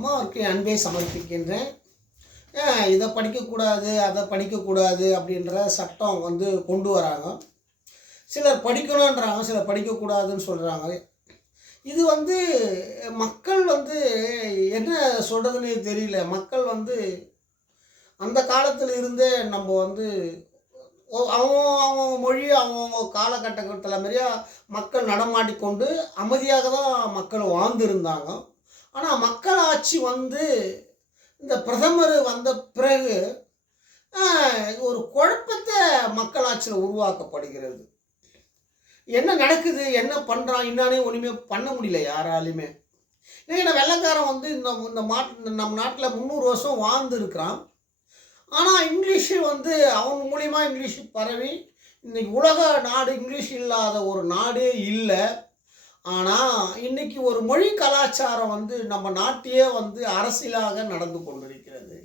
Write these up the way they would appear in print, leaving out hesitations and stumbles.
அம்மாவிற்கு அன்பை சமர்ப்பிக்கின்றேன். இதை படிக்கக்கூடாது அதை படிக்கக்கூடாது அப்படின்ற சட்டம் கொண்டு வராங்க. சிலர் படிக்கணுன்றாங்க, சிலர் படிக்கக்கூடாதுன்னு சொல்கிறாங்க. இது மக்கள் என்ன சொல்கிறதுன்னு தெரியல. மக்கள் அந்த காலத்தில் இருந்தே நம்ம அவங்க அவங்க மொழி அவங்கவுங்க காலகட்டத்தில் மாதிரியா மக்கள் நடமாடிக்கொண்டு அமைதியாக தான் மக்கள் வாழ்ந்துருந்தாங்க. ஆனால் மக்களாட்சி இந்த பிரதமர் வந்த பிறகு ஒரு குழப்பத்தை மக்களாட்சியில் உருவாக்கப்படுகிறது. என்ன நடக்குது, என்ன பண்ணுறான், என்னானே ஒன்றுமே பண்ண முடியல யாராலையுமே. ஏன்னா வெள்ளைக்காரன் இந்த நம்ம நாட்டில் 300 வருஷம் வாழ்ந்துருக்கிறான். ஆனால் இங்கிலீஷு அவங்க மூலிமா இங்கிலீஷ் பரவி இன்றைக்கி உலக நாடு இங்கிலீஷ் இல்லாத ஒரு நாடே இல்லை. ஆனால் இன்றைக்கி ஒரு மொழி கலாச்சாரம் நம்ம நாட்டையே அரசியலாக நடந்து கொண்டிருக்கிறது.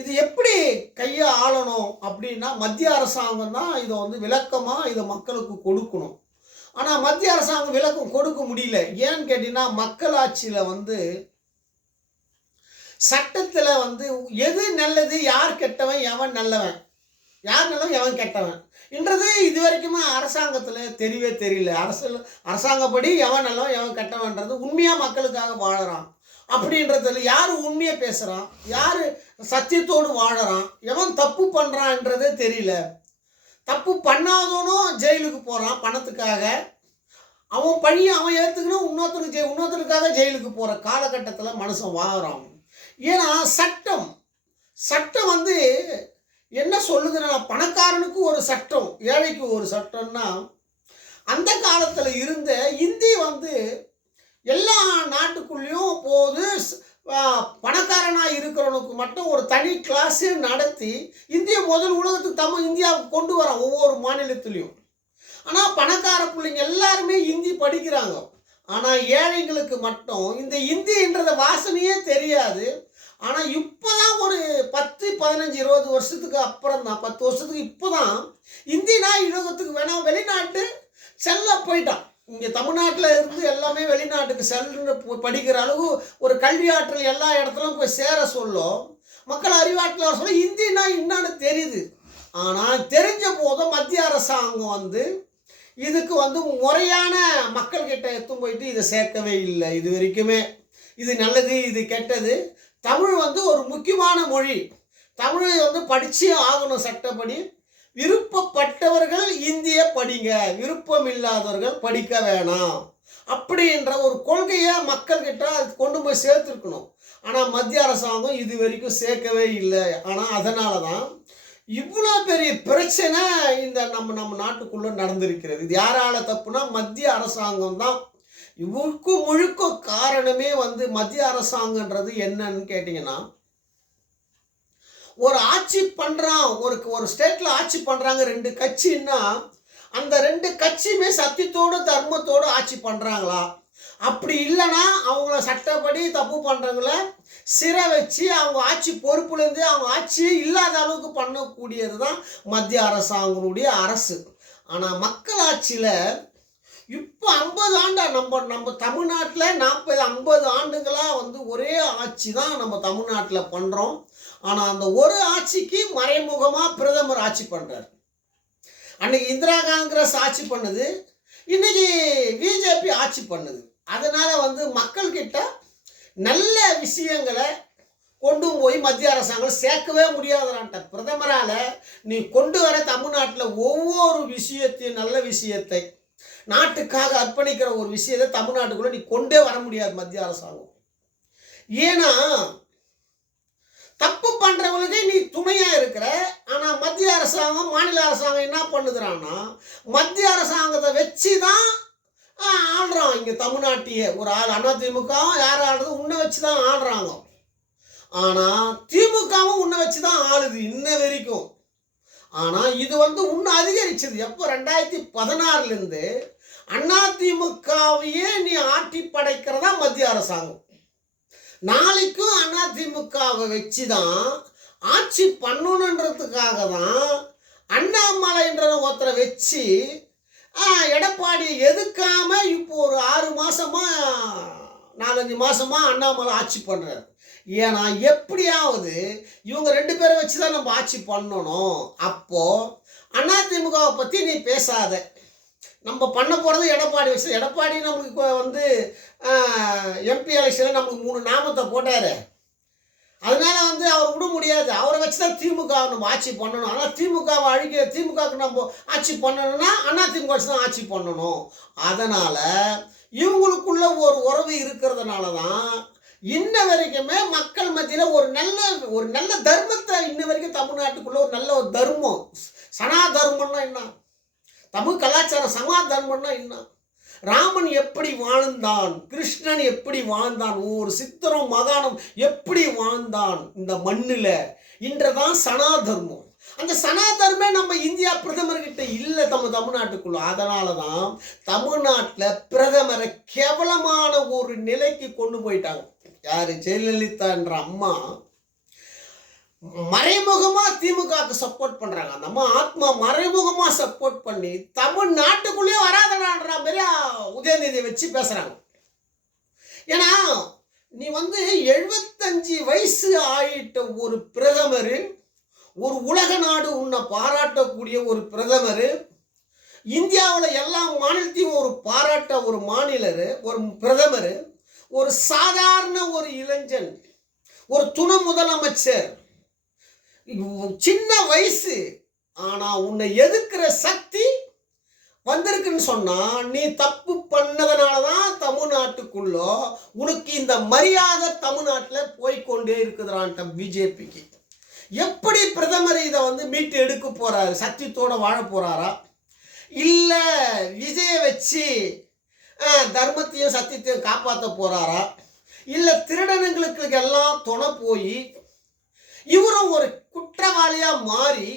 இது எப்படி கையை ஆளணும் அப்படின்னா மத்திய அரசாங்கம் தான் இதை விளக்கமாக இதை மக்களுக்கு கொடுக்கணும். ஆனால் மத்திய அரசாங்கம் விளக்கம் கொடுக்க முடியல. ஏன்னு கேட்டிங்கன்னா மக்களாட்சியில் சட்டத்தில் எது நல்லது, யார் கெட்டவன், எவன் நல்லவன், யார் நல்லவன் எவன் கெட்டவன் என்றது இது வரைக்குமே அரசாங்கத்தில் தெரியவே தெரியல. அரசாங்கப்படி எவன் நல்லவன் எவன் கெட்டவன்றது உண்மையாக மக்களுக்காக வாழறான் அப்படின்றதில் யார் உண்மையாக பேசுகிறான், யார் சத்தியத்தோடு வாழறான், எவன் தப்பு பண்ணுறான்றதே தெரியல. தப்பு பண்ணாதவனும் ஜெயிலுக்கு போகிறான் பணத்துக்காக. அவன் பழியை அவன் ஏற்றுக்கணும், இன்னொருத்தருக்காக ஜெயிலுக்கு போகிற காலகட்டத்தில் மனுஷன் வாழறான். ஏன்னா சட்டம் என்ன சொல்லுதுன்னா பணக்காரனுக்கு ஒரு சட்டம், ஏழைக்கு ஒரு சட்டம்னா அந்த காலத்தில் இருந்த இந்தி எல்லா நாட்டுக்குள்ளேயும் போது பணக்காரனாக இருக்கிறவனுக்கு மட்டும் ஒரு தனி கிளாஸு நடத்தி இந்திய முதல் உலகத்துக்கு இந்தியாவுக்கு கொண்டு வரான் ஒவ்வொரு மாநிலத்துலேயும். ஆனால் பணக்கார பிள்ளைங்க எல்லாருமே இந்தி படிக்கிறாங்க. ஆனால் ஏழைங்களுக்கு மட்டும் இந்த இந்தின்றத வாசனையே தெரியாது. ஆனால் இப்போ தான் ஒரு 10, 15, 20 வருஷத்துக்கு அப்புறம் தான், 10 வருஷத்துக்கு இப்போ தான் இந்தினா உலகத்துக்கு வேணாம் வெளிநாட்டு செல்ல போயிட்டான். இங்கே தமிழ்நாட்டில் இருந்து எல்லாமே வெளிநாட்டுக்கு செல்லுன்னு படிக்கிற அளவு ஒரு கல்வி ஆற்றல் எல்லா இடத்துலையும் போய் சேர சொல்லும். மக்கள் அறிவாற்றல் வர சொல்ல இந்தினா என்னான்னு தெரியுது. ஆனால் தெரிஞ்ச போதும் மத்திய அரசாங்கம் இதுக்கு முறையான மக்கள்கிட்ட எடுத்து போயிட்டு இதை சேர்க்கவே இல்லை இது வரைக்குமே. இது நல்லது இது கெட்டது. தமிழ் ஒரு முக்கியமான மொழி. தமிழை படிச்சே ஆகணும் சட்டப்படி. விருப்பப்பட்டவர்கள் இந்திய படிங்க, விருப்பம் இல்லாதவர்கள் படிக்க வேணாம் அப்படின்ற ஒரு கொள்கையை மக்கள்கிட்ட அது கொண்டு போய் சேர்த்துருக்கணும். ஆனால் மத்திய அரசாங்கம் இது வரைக்கும் சேர்க்கவே இல்லை. ஆனால் அதனால தான் இவ்வளோ பெரிய பிரச்சனை நம்ம நாட்டுக்குள்ளே நடந்திருக்கிறது. இது யாரால தப்புனா மத்திய அரசாங்கம் தான். இவருக்கு முழுக்க காரணமே மத்திய அரசாங்கன்றது என்னன்னு கேட்டிங்கன்னா, ஒரு ஆட்சி பண்ணுறான், ஒரு ஸ்டேட்டில் ஆட்சி பண்ணுறாங்க 2 கட்சின்னா அந்த 2 கட்சியுமே சத்தியத்தோடு தர்மத்தோடு ஆட்சி பண்ணுறாங்களா? அப்படி இல்லைன்னா அவங்கள சட்டப்படி தப்பு பண்ணுறவங்கள சிறை வச்சு அவங்க ஆட்சி பொறுப்புலேருந்து அவங்க ஆட்சியே இல்லாத அளவுக்கு பண்ணக்கூடியது தான் மத்திய அரசாங்கனுடைய அரசு. ஆனால் மக்களாட்சியில் இப்போ 50 ஆண்டா நம்ம தமிழ்நாட்டில் 40-50 ஆண்டுகளாக ஒரே ஆட்சி தான் நம்ம தமிழ்நாட்டில் பண்ணுறோம். ஆனால் அந்த ஒரு ஆட்சிக்கு மறைமுகமாக பிரதமர் ஆட்சி பண்ணுறார். அன்றைக்கி இந்திரா காங்கிரஸ் ஆட்சி பண்ணுது, இன்றைக்கி பிஜேபி ஆட்சி பண்ணுது. அதனால் மக்கள்கிட்ட நல்ல விஷயங்களை கொண்டு போய் மத்திய அரசாங்கம் சேர்க்கவே முடியாதான்ட்ட. பிரதமரால் நீ கொண்டு வர தமிழ்நாட்டில் ஒவ்வொரு விஷயத்தையும் நல்ல விஷயத்தை நாட்டுக்காக அர்ப்பணிக்கிற ஒரு விஷயத்தை தமிழ்நாட்டுக்குள்ளே நீ கொண்டே வர முடியாது மத்திய அரசாங்கம். ஏன்னா தப்பு பண்ணுறவங்களுக்கு நீ துணையாக இருக்கிற. ஆனால் மத்திய அரசாங்கம் மாநில அரசாங்கம் என்ன பண்ணுதுறான்னா மத்திய அரசாங்கத்தை வச்சு தான் ஆடுறான். இங்கே தமிழ்நாட்டையே ஒரு அதிமுக யார் ஆடுறது உன்னை வச்சு தான் ஆடுறாங்க. ஆனால் திமுகவும் உன்னை வச்சு தான் ஆடுது இன்ன வரைக்கும். ஆனால் இது இன்னும் அதிகரிச்சது எப்போ 2016லேருந்து அதிமுகவையே நீ ஆட்டி படைக்கிறதா மத்திய அரசாங்கம். நாளைக்கும் அதிமுகவை வச்சு தான் ஆட்சி பண்ணணுன்றதுக்காக தான் அண்ணாமலைன்ற ஒருத்தரை வச்சு எடப்பாடி எதுக்காம இப்போ ஒரு 6 மாசமா 4-5 மாசமா அண்ணாமலை ஆட்சி பண்றாரு. ஏன்னா எப்படியாவது இவங்க 2 பேரை வச்சு தான் நம்ம ஆட்சி பண்ணணும். அப்போ அதிமுகவை பத்தி நீ பேசாத. நம்ம பண்ண போறது எடப்பாடி வச்சு. எடப்பாடி நமக்கு வந்து எம்பி எலெக்ஷனில் நமக்கு 3 நாமத்தை போட்டாரு. அதனால வந்து அவர் விட முடியாது. அவரை வச்சு தான் திமுக நம்ம ஆட்சி பண்ணணும். ஆனால் திமுகவை திமுகவுக்கு நம்ம ஆட்சி பண்ணணும்னா அதிமுக வச்சு தான் ஆட்சி பண்ணணும். அதனால இவங்களுக்குள்ள ஒரு உறவு இருக்கிறதுனால தான் இன்ன வரைக்குமே மக்கள் மத்தியில் ஒரு நல்ல தர்மத்தை இன்ன வரைக்கும் தமிழ்நாட்டுக்குள்ள ஒரு நல்ல ஒரு தர்மம். சனா தர்மம்னா என்ன? தமிழ் கலாச்சாரம் சமா தர்மம்னா என்ன? ராமன் எப்படி வாழ்ந்தான், கிருஷ்ணன் எப்படி வாழ்ந்தான், ஒரு சித்திரம் மகானம் எப்படி வாழ்ந்தான் இந்த மண்ணில் இன்றதான் சனா தர்மம். அந்த சனா தர்மம் நம்ம இந்தியா பிரதமர்கிட்ட இல்லை தமிழ்நாட்டுக்குள்ள. அதனால தான் தமிழ்நாட்டில் பிரதமரை கேவலமான ஒரு நிலைக்கு கொண்டு போயிட்டாங்க. யாரு? ஜெயலலிதா என்ற அம்மா மறைமுகமா திமுகவுக்கு சப்போர்ட் பண்றாங்க. அந்த அம்மா ஆத்மா மறைமுகமா சப்போர்ட் பண்ணி தமிழ்நாட்டுக்குள்ளேயே வராதன்ற மாதிரி உதயநிதியை வச்சு பேசுறாங்க. ஏன்னா நீ வந்து 75 வயசு ஆயிட்ட ஒரு பிரதமர், ஒரு உலக நாடு உன்னை பாராட்டக்கூடிய ஒரு பிரதமர், இந்தியாவில் எல்லா மாநிலத்தையும் ஒரு பாராட்ட ஒரு மாநிலர், ஒரு பிரதமர், ஒரு சாதாரண ஒரு இளைஞன், ஒரு துணை முதலமைச்சர், சின்ன வயசு, ஆனா உன்னை எதிர்க்கிற சக்தி வந்திருக்குன்னு சொன்னா நீ தப்பு பண்ணதுனாலதான் தமிழ்நாட்டுக்குள்ள உனக்கு இந்த மரியாதை தமிழ்நாட்டில் போய்கொண்டே இருக்குதுறான்ட்ட பிஜேபிக்கு. எப்படி பிரதமர் இதை வந்து மீட்டு எடுக்க போறாரு? சத்தியத்தோட வாழ போறாரா, இல்ல விஜய வச்சு தர்மத்தையும் சத்தியத்தையும் காப்பாற்ற போறாரா, இல்ல திருடனுங்களுக்கு எல்லாம் துணை போய் இவரும் ஒரு குற்றவாளியா மாறி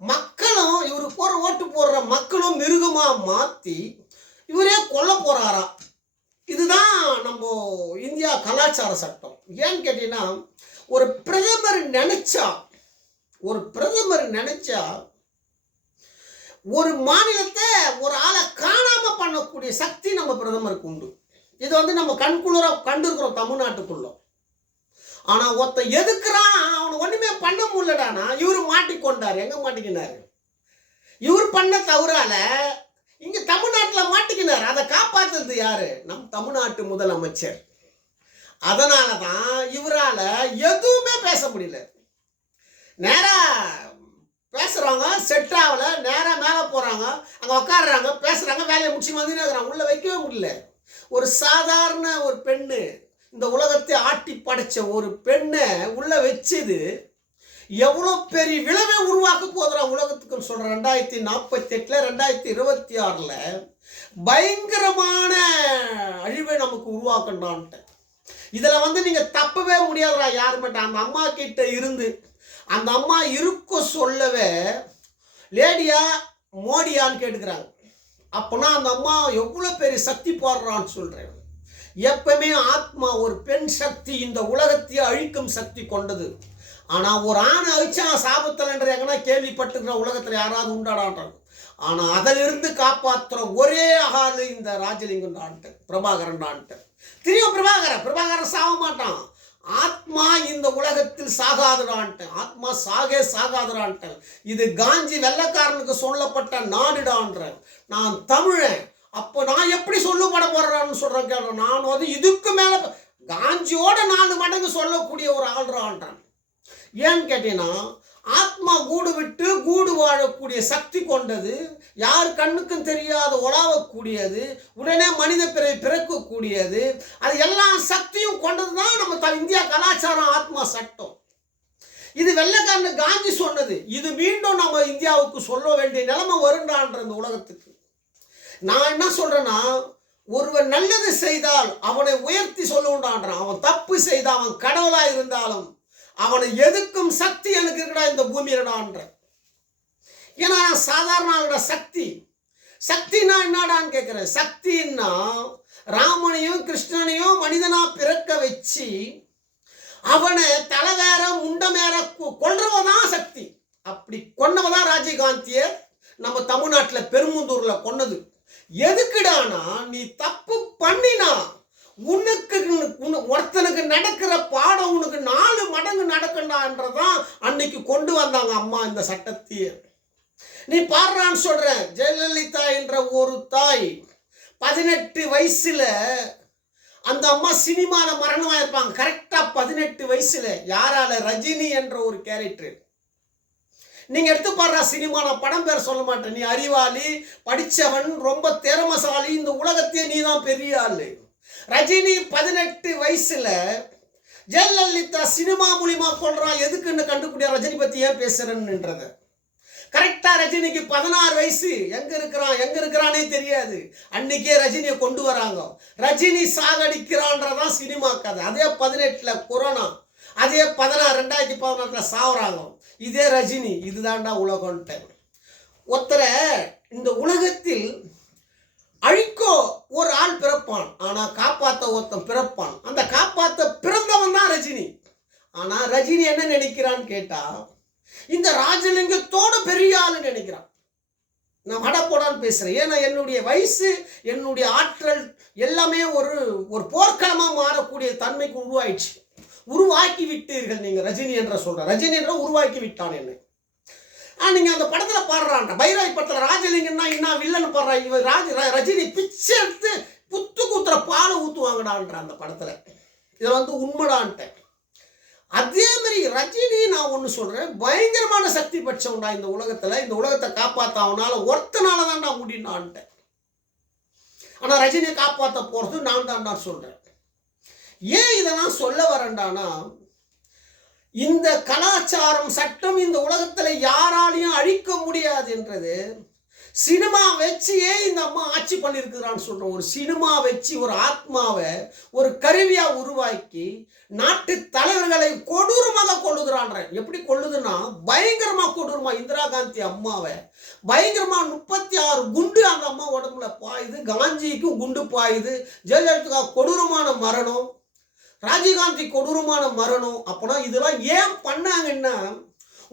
மக்களும் இவருக்கு ஒரு ஓட்டு போடுற மக்களும் மிருகமா மாத்தி இவரே கொல்ல போறாரா? இதுதான் நம்ம இந்தியா கலாச்சார சட்டம். ஏன்னு கேட்டீங்கன்னா ஒரு பிரதமர் நினைச்சா ஒரு மாநிலத்தை ஒரு ஆளை காணாம பண்ணக்கூடிய சக்தி நம்ம பிரதமருக்கு உண்டு. இது வந்து நம்ம கண்குளிர கண்டிருக்கிறோம் தமிழ்நாட்டுக்குள்ள. ஆனா ஒருத்த எதுக்குறான், அவனை ஒண்ணுமே பண்ண முடியலடானா இவரு மாட்டிக்கொண்டாரு. எங்க மாட்டிக்கினாரு? இவர் பண்ண தவறால இங்க தமிழ்நாட்டில் மாட்டிக்கினார். அதை காப்பாத்துறது யாரு? நம் தமிழ்நாட்டு முதலமைச்சர். அதனாலதான் இவரால எதுவுமே பேச முடியல. நேரா பேசுறாங்க, செட் ஆகல, நேரா மேல போறாங்க, அங்க உட்காடுறாங்க, பேசுறாங்க, வேலையை முடிச்சு வந்து உள்ள வைக்கவே முடியல. ஒரு சாதாரண ஒரு பெண்ணு, இந்த உலகத்தை ஆட்டி படைச்ச ஒரு பெண்ணை உள்ள வச்சது எவ்வளோ பெரிய விளைவை உருவாக்க போதுறா உலகத்துக்கு சொல்கிறேன். 2048 2026 பயங்கரமான அழிவை நமக்கு உருவாக்கண்டான்ட்டு. இதில் வந்து நீங்கள் தப்பவே முடியாதுடா யாருமேட்டா. அந்த அம்மா கிட்ட இருந்து அந்த அம்மா இருக்க சொல்லவே லேடியா மோடியான்னு கேட்டுக்கிறாங்க. அப்போனா அந்த அம்மா எவ்வளோ பெரிய சக்தி போடுறான்னு சொல்கிறேன். எப்பவுமே ஆத்மா ஒரு பெண் சக்தி இந்த உலகத்தையே அழிக்கும் சக்தி கொண்டது. ஆனால் ஒரு ஆணை அழிச்சா சாபத்தலன்ற எங்கன்னா கேள்விப்பட்டுக்கிற உலகத்தில் யாராவது உண்டாடான்றாங்க. ஆனால் அதிலிருந்து காப்பாற்றுற ஒரே ஆள் இந்த ராஜலிங்கம் டான்ட்டு, பிரபாகரன் டான்ட்டு. தெரியும் பிரபாகரன் சாக மாட்டான். ஆத்மா இந்த உலகத்தில் சாகாதுடான்ட்டு, ஆத்மா சாகாதுடான்ட்டு. இது காஞ்சி வெள்ளக்காரனுக்கு சொல்லப்பட்ட நாடுடான்ற. நான் தமிழன், அப்போ நான் எப்படி சொல்லப்பட போறேன்னு சொல்றேன் கேட்கிறேன். நான் வந்து இதுக்கு மேல காஞ்சியோட 4 மடங்கு சொல்லக்கூடிய ஒரு ஆள்றான்றான். ஏன்னு கேட்டீங்கன்னா ஆத்மா கூடு விட்டு கூடு வாழக்கூடிய சக்தி கொண்டது, யார் கண்ணுக்கும் தெரியாத உலாவக்கூடியது, உடனே மனித பிறக்கக்கூடியது, அது எல்லா சக்தியும் கொண்டது தான் நம்ம இந்தியா கலாச்சாரம் ஆத்மா சட்டம். இது வெள்ளைக்காரனு காந்தி சொன்னது. இது மீண்டும் நம்ம இந்தியாவுக்கு சொல்ல வேண்டிய நிலைமை வருண்டான்ற இந்த உலகத்துக்கு. நான் என்ன சொல்றேன்னா, ஒருவன் நல்லது செய்தால் அவனை உயர்த்தி சொல்லுண்டான்றான். அவன் தப்பு செய்தால் அவன் கடவுளா இருந்தாலும் அவனை எதுக்கும் சக்தி எனக்கு இருக்கடா இந்த பூமியிலடான்ற. ஏன்னா சாதாரண ஆளுட சக்தினா என்னடான்னு கேட்கிறேன். சக்தின்னா ராமனையும் கிருஷ்ணனையும் மனிதனா பிறக்க வச்சு அவனை தலை வேற முண்டம் வேற கொல்றவதான் சக்தி. அப்படி கொன்னவதான் ராஜீவ்காந்திய நம்ம தமிழ்நாட்டில் பெரும்புந்தூர்ல கொன்னது. எதுக்குடானா நீ தப்பு பண்ணினா உனக்கு ஒருத்தனுக்கு நடக்கிற பாடம் உனக்கு 4 மடங்கு நடக்கண்டான்றதான் அன்னைக்கு கொண்டு வந்தாங்க அம்மா இந்த சட்டத்தையே. நீ பாடுறான்னு சொல்றேன். ஜெயலலிதா என்ற ஒரு தாய் 18 வயசுல அந்த அம்மா சினிமால மரணமா இருப்பாங்க. கரெக்டா 18 வயசுல. யாரால? ரஜினி என்ற ஒரு கேரக்டர். நீங்க எடுத்து பாடுறா சினிமா, நான் படம் பேர் சொல்ல மாட்டேன். நீ அறிவாளி, படிச்சவன், ரொம்ப திறமசாலி, இந்த உலகத்தையே நீ தான் பெரிய ஆளு. ரஜினி 18 வயசுல ஜெயலலிதா சினிமா மூலியமா கொள்றான். எதுக்குன்னு கண்டுபிடியா ரஜினி பத்தி ஏன் பேசுறேன்னுன்றத. கரெக்டா ரஜினிக்கு 16 வயசு. எங்க இருக்கிறானே தெரியாது. அன்னைக்கே ரஜினியை கொண்டு வராங்க. ரஜினி சாகடிக்கிறான்றதான் சினிமா கதை. அதே 18ல கொரோனா, அதே 2014 சாவுறாங்க. இதே ரஜினி. இதுதான்டா உலகம்ட்ட. ஒருத்தரை இந்த உலகத்தில் அழிக்கோ ஒரு ஆள் பிறப்பான், ஆனா காப்பாத்த ஒருத்தன் பிறப்பான். அந்த காப்பாத்த பிறந்தவன் தான் ரஜினி. ஆனா ரஜினி என்ன நினைக்கிறான்னு கேட்டா, இந்த ராஜலிங்கத்தோட பெரிய ஆளு நினைக்கிறான். நான் வடப்போடான்னு பேசுறேன். ஏன்னா என்னுடைய வயசு, என்னுடைய ஆற்றல் எல்லாமே ஒரு போர்க்களமா மாறக்கூடிய தன்மைக்கு உருவாயிடுச்சு. உருவாக்கி விட்டீர்கள் நீங்க. ரஜினி என்ற சொல்ற, ரஜினி என்ற உருவாக்கி விட்டான் என்ன. நீங்க அந்த படத்துல பாடுறான், பைராய் படத்துல ராஜலிங்கம்னா என்ன வில்லன் பாடுறா. இவர் ரஜினி பிச்சை எடுத்து புத்து குத்துற பாலை ஊத்துவாங்கடான்ற அந்த படத்துல. இதை உண்மைடான்ட்ட. அதே மாதிரி ரஜினி நான் ஒன்று சொல்றேன், பயங்கரமான சக்தி பட்சம்டா இந்த உலகத்துல. இந்த உலகத்தை காப்பாத்த அவனால ஒருத்தனால தான்டா முடினான்ட்ட. ஆனா ரஜினியை காப்பாற்ற போறது நான் தான்டா சொல்றேன். ஏன் இதை நான் சொல்ல வரேன்டானா, இந்த கலாச்சாரம் சட்டம் இந்த உலகத்துல யாராலையும் அழிக்க முடியாது என்றது சினிமா வச்சியே இந்த அம்மா ஆட்சி பண்ணியிருக்கிறான்னு சொல்றோம். ஒரு சினிமா வச்சு ஒரு ஆத்மாவை ஒரு கருவியா உருவாக்கி நாட்டு தலைவர்களை கொடூரமாக கொள்ளுகிறான். எப்படி கொள்ளுதுன்னா பயங்கரமா கொடூரமா. இந்திரா காந்தி அம்மாவை பயங்கரமா 36 குண்டு அந்த அம்மா உடம்புல பாயுது. காந்திக்கும் குண்டு பாயுது. ஜெயலலிதா கொடூரமான மரணம், ராஜீவ்காந்தி கொடூரமான மரணம். அப்பனா இதெல்லாம் ஏன் பண்ணாங்கன்னா,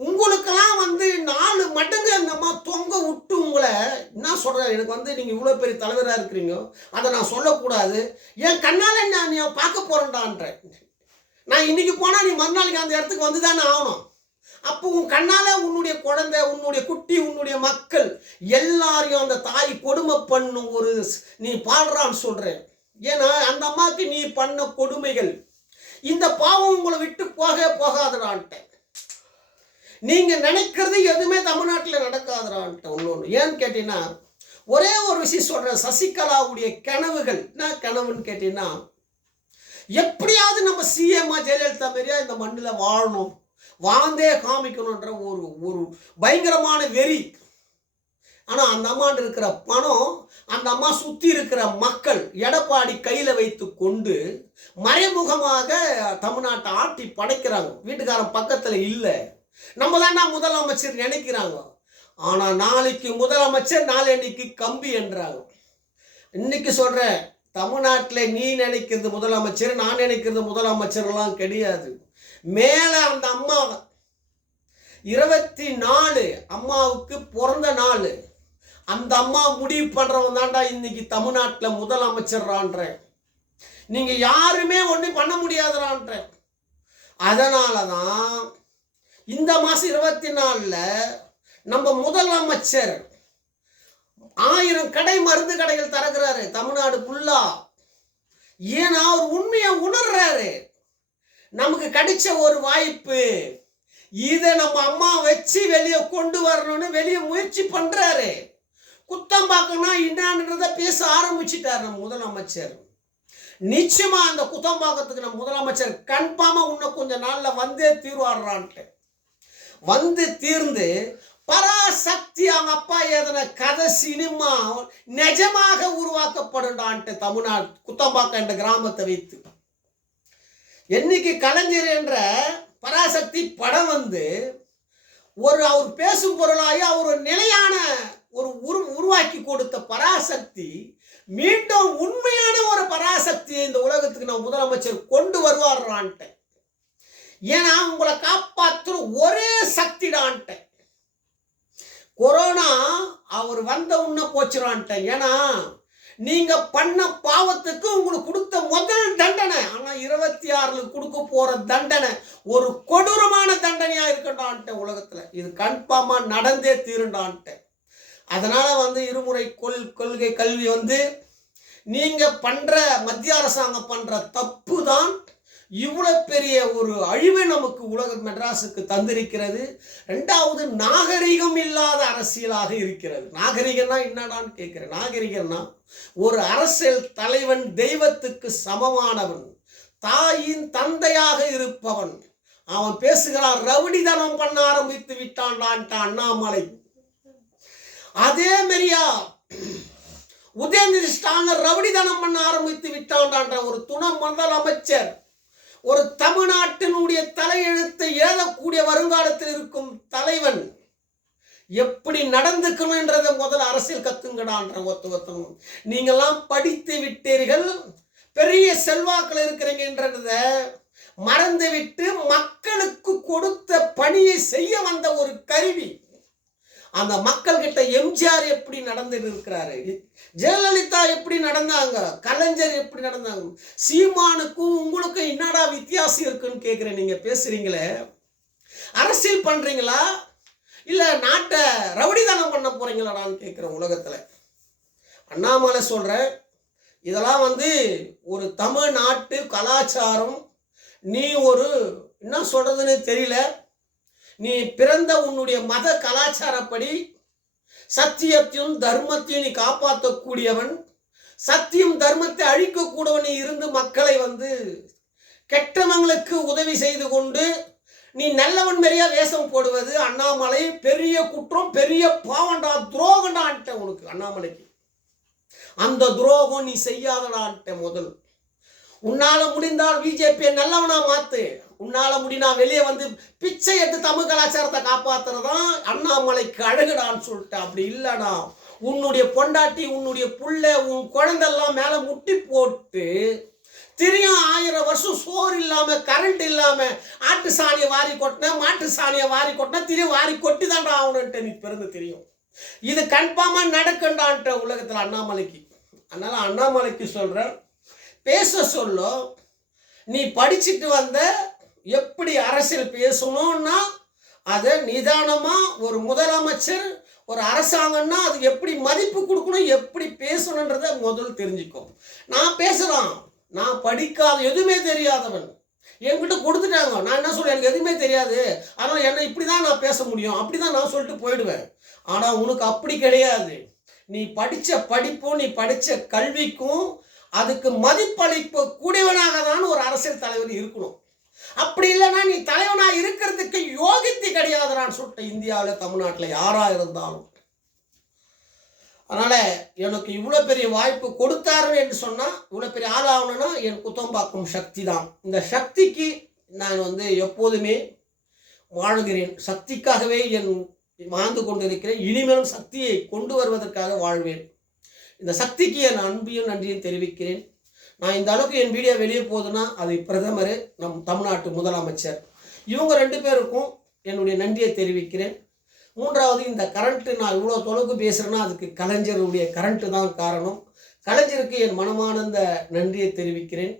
உங்களுக்கெல்லாம் 4 மடங்கு அந்த அம்மா தொங்க விட்டு உங்களை என்ன சொல்கிறேன். எனக்கு நீங்கள் இவ்வளோ பெரிய தலைவராக இருக்கிறீங்க, அதை நான் சொல்லக்கூடாது. என் கண்ணால் நான் நீ பார்க்க போகிறேன்டான்ற. நான் இன்னைக்கு போனால் நீ மறுநாளைக்கு அந்த இடத்துக்கு வந்து தானே ஆகணும். அப்போ உன் கண்ணால் உன்னுடைய குழந்தை, உன்னுடைய குட்டி, உன்னுடைய மக்கள் எல்லாரையும் அந்த தாய் கொடுமை பண்ணும் ஒரு நீ பாடுறான்னு சொல்கிறேன். ஏன்னா அந்த அம்மாவுக்கு நீ பண்ண கொடுமைகள், இந்த பாவம் உங்களை விட்டு போகாதுடான்ட்டேன். நீங்க நினைக்கிறது எதுவுமே தமிழ்நாட்டில் நடக்காதுடான்ட்டேன். ஒன்று ஏன்னு கேட்டீங்கன்னா, ஒரே ஒரு விஷயம் சொல்றேன். சசிகலாவுடைய கனவுகள் என்ன கனவுன்னு கேட்டீங்கன்னா, எப்படியாவது நம்ம சிஎம்மா ஜெயலலிதா மாரியா இந்த மண்ணில் வாழணும், வாழ்ந்தே காமிக்கணுன்ற ஒரு பயங்கரமான வெறி. ஆனால் அந்த அம்மாண்டு இருக்கிற பணம், அந்த அம்மா சுற்றி இருக்கிற மக்கள் எடப்பாடி கையில் வைத்து கொண்டு மறைமுகமாக தமிழ்நாட்டை ஆட்டி படைக்கிறாங்க. வீட்டுக்காரன் பக்கத்தில் இல்லை, நம்ம தாண்டா முதலமைச்சர் நினைக்கிறாங்க. ஆனால் நாளைக்கு முதலமைச்சர், நாளைக்கு கம்பி என்றாங்க. இன்னைக்கு சொல்கிறேன், தமிழ்நாட்டில் நீ நினைக்கிறது முதலமைச்சர், நான் நினைக்கிறது முதலமைச்சர்லாம் கிடையாது. மேலே அந்த அம்மா 24 அம்மாவுக்கு பிறந்த நாள், அந்த அம்மா முடிவு பண்றவன் தாண்டா இன்னைக்கு தமிழ்நாட்டில் முதலமைச்சர்ன்ற. நீங்க யாருமே ஒன்றும் பண்ண முடியாதுறான்ற. அதனாலதான் இந்த மாசம் 24ல் நம்ம முதலமைச்சர் 1000 கடை மருந்து கடைகள் திறக்கிறாரு தமிழ்நாடு ஃபுல்லா. ஏன்னா அவர் உண்மையை உணர்றாரு. நமக்கு கிடைச்ச ஒரு வாய்ப்பு, இதை நம்ம அம்மா வச்சு வெளியே கொண்டு வரணும்னு வெளியே முயற்சி பண்றாரு. குத்தம் பார்க்கணும் என்னன்றத பேச ஆரம்பிச்சுட்டார் நம்ம முதலமைச்சர். நிச்சயமா அந்த குத்தம் பார்க்கறதுக்கு நம்ம முதலமைச்சர் கன்ஃபார்மா இன்னும் கொஞ்ச நாள்ல வந்தே தீர்வாடுறான்ட்டு. வந்து தீர்ந்து பராசக்தி அவங்க அப்பா ஏதன கதை சினிமா நிஜமாக உருவாக்கப்படுடான்ட்டு தமிழ்நாடு குத்தம்பாக்கம் என்ற கிராமத்தை வைத்து. என்னைக்கு கலைஞர் என்ற பராசக்தி படம் வந்து அவர் பேசும் பொருளாகி அவர் நிலையான உருவாக்கி கொடுத்த பராசக்தி மீண்டும் உண்மையான ஒரு பராசக்தியை இந்த உலகத்துக்கு நம்ம முதலமைச்சர் கொண்டு வருவார்றான்ட்டு. ஏன்னா உங்களை காப்பாற்ற ஒரே சக்திடான்ட்டு. கொரோனா அவர் வந்த உடனே போச்சுடான்ட்டேன். ஏன்னா நீங்க பண்ண பாவத்துக்கு உங்களுக்கு கொடுத்த முதல் தண்டனை. ஆனா 26 கொடுக்க போற தண்டனை ஒரு கொடூரமான தண்டனையா இருக்கட்டான்ட்ட உலகத்துல. இது கன்ஃபார்மா நடந்தே தீருண்டான்ட்ட. அதனால இருமுறை கொள்கை கல்வி நீங்க பண்ற மத்திய அரசாங்கம் பண்ற தப்பு தான் இவ்வளவு பெரிய ஒரு அழிவை நமக்கு உலக மெட்ராஸுக்கு தந்திருக்கிறது. ரெண்டாவது, நாகரிகம் இல்லாத அரசியலாக இருக்கிறது. நாகரிகம்னா என்னடான்னு கேட்கிறேன். நாகரிகம்னா ஒரு அரசியல் தலைவன் தெய்வத்துக்கு சமமானவன், தாயின் தந்தையாக இருப்பவன். அவன் பேசுகிறான், ரவுடிதனம் பண்ண ஆரம்பித்து விட்டான்டான்ட்டான் அண்ணாமலை. அதே மாதிரியா உதயநிதி ஸ்டாலின் ரவுடிதனம் பண்ண ஆரம்பித்து விட்டான்டான்ற ஒரு துணை முதலமைச்சர், ஒரு தமிழ்நாட்டினுடைய தலையெழுத்தை ஏதக்கூடிய வருங்காலத்தில் இருக்கும் தலைவன் எப்படி நடந்துக்கணும் என்றதை முதல்ல அரசியல் கத்துங்கடான்ற ஒத்துவத்தணும். நீங்கெல்லாம் படித்து விட்டீர்கள், பெரிய செல்வாக்கில் இருக்கிறீங்கன்றத மறந்துவிட்டு மக்களுக்கு கொடுத்த பணியை செய்ய வந்த ஒரு கருவி. அந்த மக்கள் கிட்ட எம்ஜிஆர் எப்படி நடந்து இருக்கிறாரு, ஜெயலலிதா எப்படி நடந்தாங்க, கலைஞர் எப்படி நடந்தாங்க. சீமானுக்கும் உங்களுக்கும் என்னடா வித்தியாசம் இருக்குன்னு கேட்குறேன். நீங்க பேசுறீங்களே, அரசியல் பண்றீங்களா இல்ல நாட்டை ரவுடிதானம் பண்ண போறீங்களாடான்னு கேட்குறேன் உலகத்துல. அண்ணாமலை சொல்றேன், இதெல்லாம் ஒரு தமிழ்நாட்டு கலாச்சாரம். நீ என்ன சொல்றதுன்னு தெரியல. நீ பிறந்த உன்னுடைய மத கலாச்சாரப்படி சத்தியத்தையும் தர்மத்தையும் நீ காப்பாற்றக்கூடியவன், சத்தியம் தர்மத்தை அழிக்கக்கூடவன். நீ இருந்து மக்களை கெட்டவங்களுக்கு உதவி செய்து கொண்டு நீ நல்லவன் மாதிரியா வேஷம் போடுவது அண்ணாமலை பெரிய குற்றம், பெரிய பாவண்டா, துரோகண்டான்ட்ட உனக்கு அண்ணாமலைக்கு. அந்த துரோகம் நீ செய்யாதடான்ட்ட. முதல் உன்னால முடிந்தால் பிஜேபியை நல்லவனா மாத்து. உன்னால முடினா வெளியே பிச்சை எடுத்து தமிழ் கலாச்சாரத்தை காப்பாத்துறதான் அண்ணாமலைக்கு அழகுடான்னு சொல்லிட்டு. அப்படி இல்லைனா உன்னுடைய பொண்டாட்டி, உன்னுடைய புள்ள, உன் குழந்தெல்லாம் மேல முட்டி போட்டு திரியும் 1000 வருஷம் சோறு இல்லாம, கரண்ட் இல்லாம, ஆட்டு சாணியை வாரி கொட்டின, மாட்டு சாணியை வாரி கொட்டின, திரியும் வாரி கொட்டி தாண்டா ஆகணுன்ட்டு நீ பிறந்து தெரியும். இது கன்ஃபார்மா நடக்கண்டான்ட்ட உலகத்துல அண்ணாமலைக்கு. அதனால அண்ணாமலைக்கு சொல்றேன், பேச சொல்ல நீ படிச்சுட்டு எப்படி அரசியல் பேசணும்னா அதை நிதானமா ஒரு முதலமைச்சர், ஒரு அரசாங்கம்னா அது எப்படி மதிப்பு கொடுக்கணும், எப்படி பேசணுன்றதை முதல் தெரிஞ்சுக்கும். நான் பேசலாம், நான் படிக்காத எதுவுமே தெரியாதவன், என்கிட்ட கொடுத்துட்டாங்க. நான் என்ன சொல்றேன், எனக்கு எதுவுமே தெரியாது, ஆனால் என்ன இப்படிதான் நான் பேச முடியும், அப்படிதான் நான் சொல்லிட்டு போயிடுவேன். ஆனால் உனக்கு அப்படி கிடையாது. நீ படித்த படிப்பும் நீ படித்த கல்விக்கும் அதுக்கு மதிப்பளிப்பு கூடியவனாக தான் ஒரு அரசியல் தலைவர் இருக்கணும். அப்படி இல்லைன்னா நீ தலைவனாக இருக்கிறதுக்கு யோகித்து கிடையாதுன்னு சொல்லிட்டு இந்தியாவில் தமிழ்நாட்டில் யாரா இருந்தாலும். அதனால எனக்கு இவ்வளோ பெரிய வாய்ப்பு கொடுத்தாரு என்று சொன்னால், இவ்வளோ பெரிய ஆளாகணும்னா என் குத்தம் பார்க்கும் சக்தி தான். இந்த சக்திக்கு நான் எப்போதுமே வாழ்கிறேன். சக்திக்காகவே வாழ்ந்து கொண்டிருக்கிறேன். இனிமேலும் சக்தியை கொண்டு வருவதற்காக வாழ்வேன். இந்த சக்திக்கு என் அன்பையும் நன்றியும் தெரிவிக்கிறேன். நான் இந்த அளவுக்கு என் வீடியோ வெளியே போகுதுன்னா அது பிரதமர், நம் தமிழ்நாட்டு முதலமைச்சர், இவங்க 2 பேருக்கும் என்னுடைய நன்றியை தெரிவிக்கிறேன். மூன்றாவது, இந்த கரண்ட்டு நான் இவ்வளோ தொலைவுக்கு பேசுகிறேன்னா அதுக்கு கலைஞருடைய கரண்ட்டு தான் காரணம். கலைஞருக்கு என் மனமார்ந்த நன்றியை தெரிவிக்கிறேன்.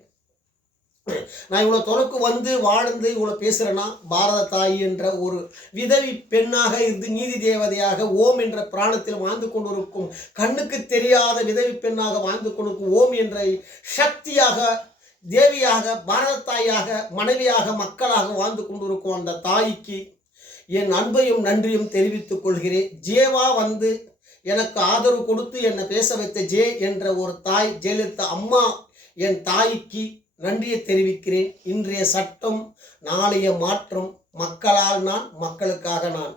நான் இவ்வளோ தொலைவுக்கு வாழ்ந்து இவ்வளோ பேசுகிறேன்னா பாரத தாய் என்ற ஒரு விதவி பெண்ணாக இருந்து நீதி தேவதையாக ஓம் என்ற பிராணத்தில் வாழ்ந்து கொண்டிருக்கும், கண்ணுக்கு தெரியாத விதவி பெண்ணாக வாழ்ந்து கொண்டிருக்கும் ஓம் என்ற சக்தியாக, தேவியாக, பாரத தாயாக, மனைவியாக, மக்களாக வாழ்ந்து கொண்டிருக்கும் அந்த தாய்க்கு என் அன்பையும் நன்றியும் தெரிவித்துக் கொள்கிறேன். ஜேவா எனக்கு ஆதரவு கொடுத்து என்னை பேச வைத்த ஜே என்ற ஒரு தாய், ஜெயலலிதா அம்மா, என் தாய்க்கு நன்றியை தெரிவிக்கிறேன். இன்றைய சட்டம் நாளைய மாற்றம். மக்களால் நான், மக்களுக்காக நான்.